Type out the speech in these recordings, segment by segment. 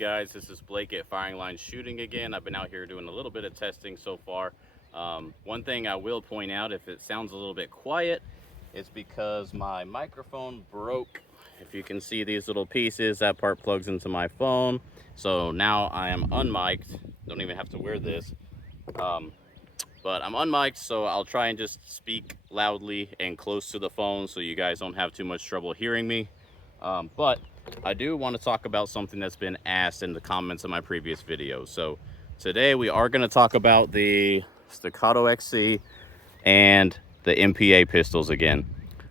guys, this is Blake at Firing Line Shooting again. I've been out here doing a little bit of testing so far. One thing I will point out, if it sounds a little bit quiet, it's because my microphone broke. If you can see these little pieces, that part plugs into my phone. So now I am unmiked. Don't even have to wear this. But I'm unmiked, so I'll try and just speak loudly and close to the phone so you guys don't have too much trouble hearing me. But I do want to talk about something that's been asked in the comments of my previous video. So today we are going to talk about the Staccato XC and the MPA pistols again.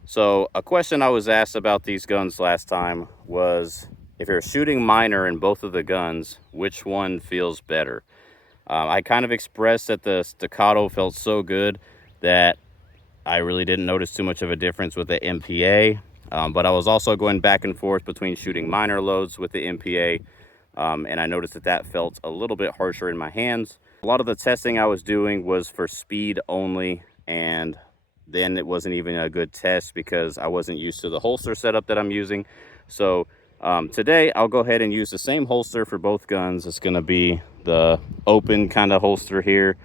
So a question I was asked about these guns last time was, if you're shooting minor in both of the guns, which one feels better? I kind of expressed that the Staccato felt so good that I really didn't notice too much of a difference with the MPA. But I was also going back and forth between shooting minor loads with the MPA, and I noticed that that felt a little bit harsher in my hands. A lot of the testing I was doing was for speed only, and then it wasn't even a good test because I wasn't used to the holster setup that I'm using. So today I'll go ahead and use the same holster for both guns. It's going to be the open kind of holster here.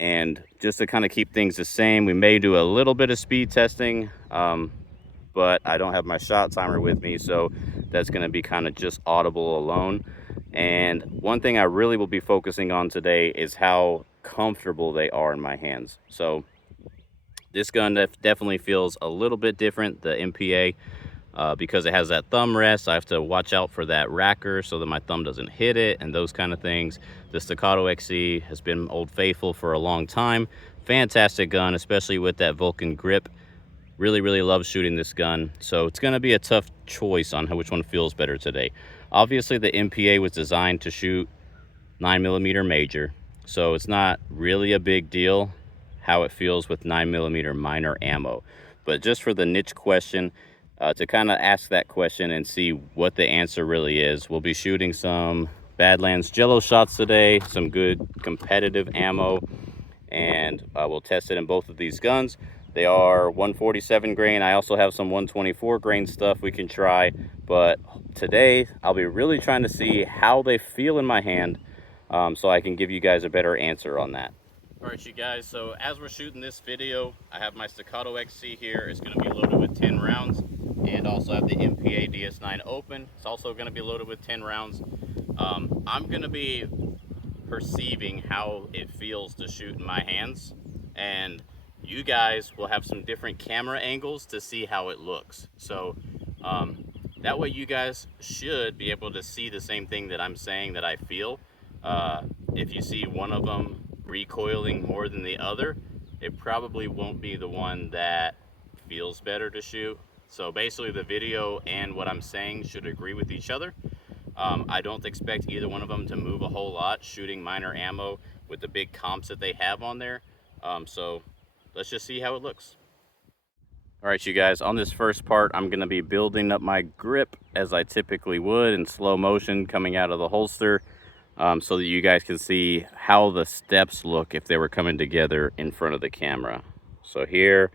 And just to kind of keep things the same, we may do a little bit of speed testing, but I don't have my shot timer with me, so that's going to be kind of just audible alone. And one thing I really will be focusing on today is how comfortable they are in my hands. So this gun definitely feels a little bit different, the MPA, because it has that thumb rest. I have to watch out for that racker so that my thumb doesn't hit it and those kind of things. The Staccato XC has been Old Faithful for a long time. Fantastic gun, especially with that Vulcan grip. Really love shooting this gun. So it's going to be a tough choice on which one feels better today. Obviously the MPA was designed to shoot 9mm major, so it's not really a big deal how it feels with 9mm minor ammo. But just for the niche question, to kind of ask that question and see what the answer really is, we'll be shooting some Badlands Jello shots today, some good competitive ammo, and we'll test it in both of these guns. They are 147 grain. I also have some 124 grain stuff we can try, but today I'll be really trying to see how they feel in my hand, so I can give you guys a better answer on that. All right, you guys, so as we're shooting this video, I have my Staccato XC here. It's going to be loaded with 10 rounds, and also have the MPA DS9 Open. It's also going to be loaded with 10 rounds. I'm going to be perceiving how it feels to shoot in my hands, and you guys will have some different camera angles to see how it looks. So that way you guys should be able to see the same thing that I'm saying that I feel. If you see one of them recoiling more than the other, it probably won't be the one that feels better to shoot. So basically the video and what I'm saying should agree with each other. I don't expect either one of them to move a whole lot shooting minor ammo with the big comps that they have on there. So let's just see how it looks. All right, you guys, on this first part, I'm going to be building up my grip as I typically would in slow motion coming out of the holster, so that you guys can see how the steps look if they were coming together in front of the camera. So here,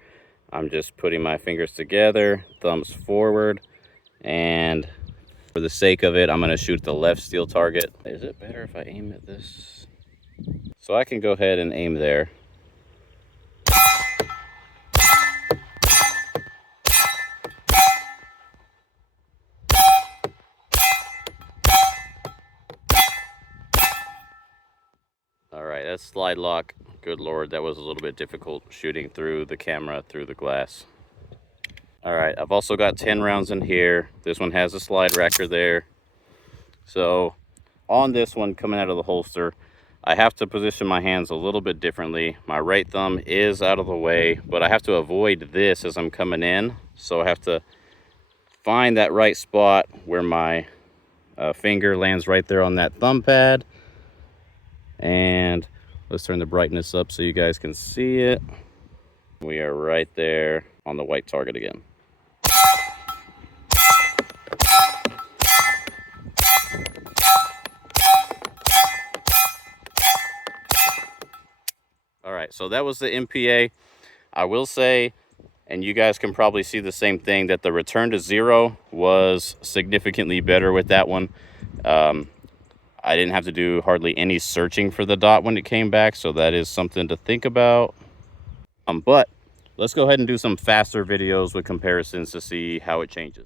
I'm just putting my fingers together, thumbs forward, and for the sake of it, I'm going to shoot the left steel target. Is it better if I aim at this? So I can go ahead and aim there. All right, that's slide lock. Good Lord, that was a little bit difficult shooting through the camera, through the glass. All right, I've also got 10 rounds in here. This one has a slide racker there. So on this one coming out of the holster, I have to position my hands a little bit differently. My right thumb is out of the way, but I have to avoid this as I'm coming in. So I have to find that right spot where my finger lands right there on that thumb pad. And let's turn the brightness up so you guys can see it. We are right there on the white target again. All right, so that was the MPA. I will say, and you guys can probably see the same thing, that the return to zero was significantly better with that one. I didn't have to do hardly any searching for the dot when it came back, so that is something to think about. But let's go ahead and do some faster videos with comparisons to see how it changes.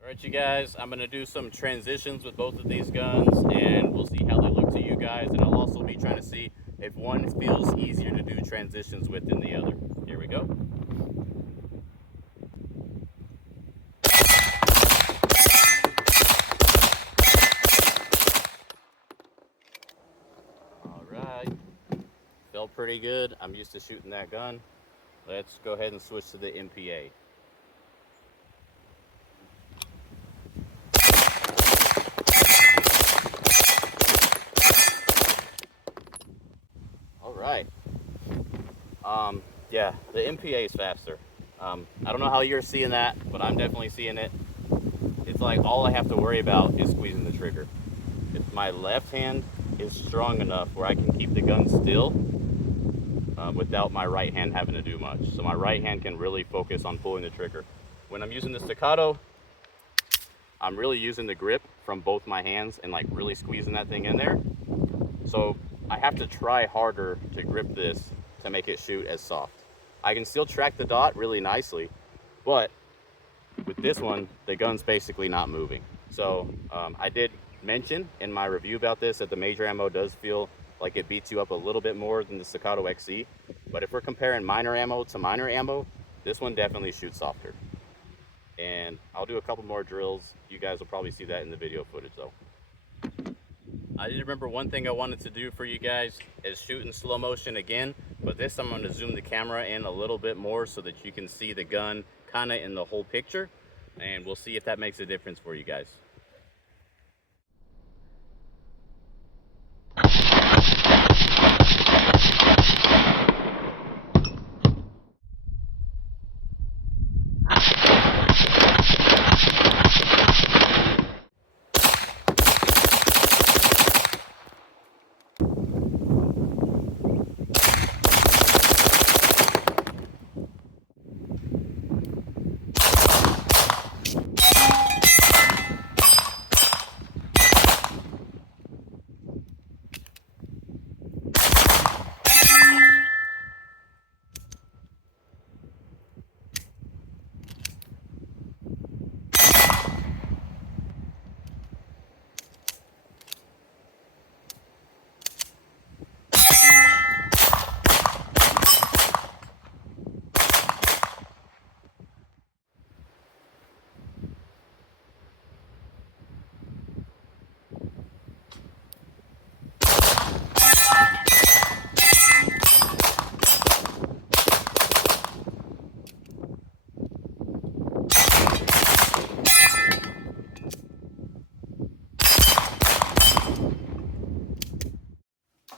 Alright you guys, I'm going to do some transitions with both of these guns and we'll see how they look to you guys, and I'll also be trying to see if one feels easier to do transitions with than the other. Here we go. Alright, felt pretty good. I'm used to shooting that gun. Let's go ahead and switch to the MPA. Alright. Yeah, the MPA is faster. I don't know how you're seeing that, but I'm definitely seeing it. It's like all I have to worry about is squeezing the trigger. If my left hand is strong enough where I can keep the gun still without my right hand having to do much. So my right hand can really focus on pulling the trigger. When I'm using the Staccato, I'm really using the grip from both my hands and like really squeezing that thing in there. So I have to try harder to grip this to make it shoot as soft. I can still track the dot really nicely, but with this one, the gun's basically not moving. So I did mention in my review about this that the major ammo does feel like it beats you up a little bit more than the Staccato XC. But if we're comparing minor ammo to minor ammo, this one definitely shoots softer. And I'll do a couple more drills. You guys will probably see that in the video footage though. I did remember one thing I wanted to do for you guys is shoot in slow motion again, but this I'm going to zoom the camera in a little bit more so that you can see the gun kind of in the whole picture, and we'll see if that makes a difference for you guys.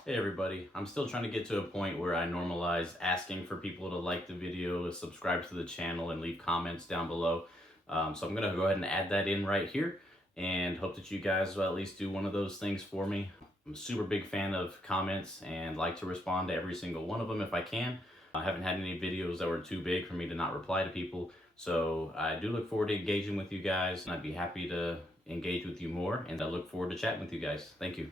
Hey everybody, I'm still trying to get to a point where I normalize asking for people to like the video, subscribe to the channel, and leave comments down below. So I'm going to go ahead and add that in right here and hope that you guys will at least do one of those things for me. I'm a super big fan of comments and like to respond to every single one of them if I can. I haven't had any videos that were too big for me to not reply to people. So I do look forward to engaging with you guys, and I'd be happy to engage with you more, and I look forward to chatting with you guys. Thank you.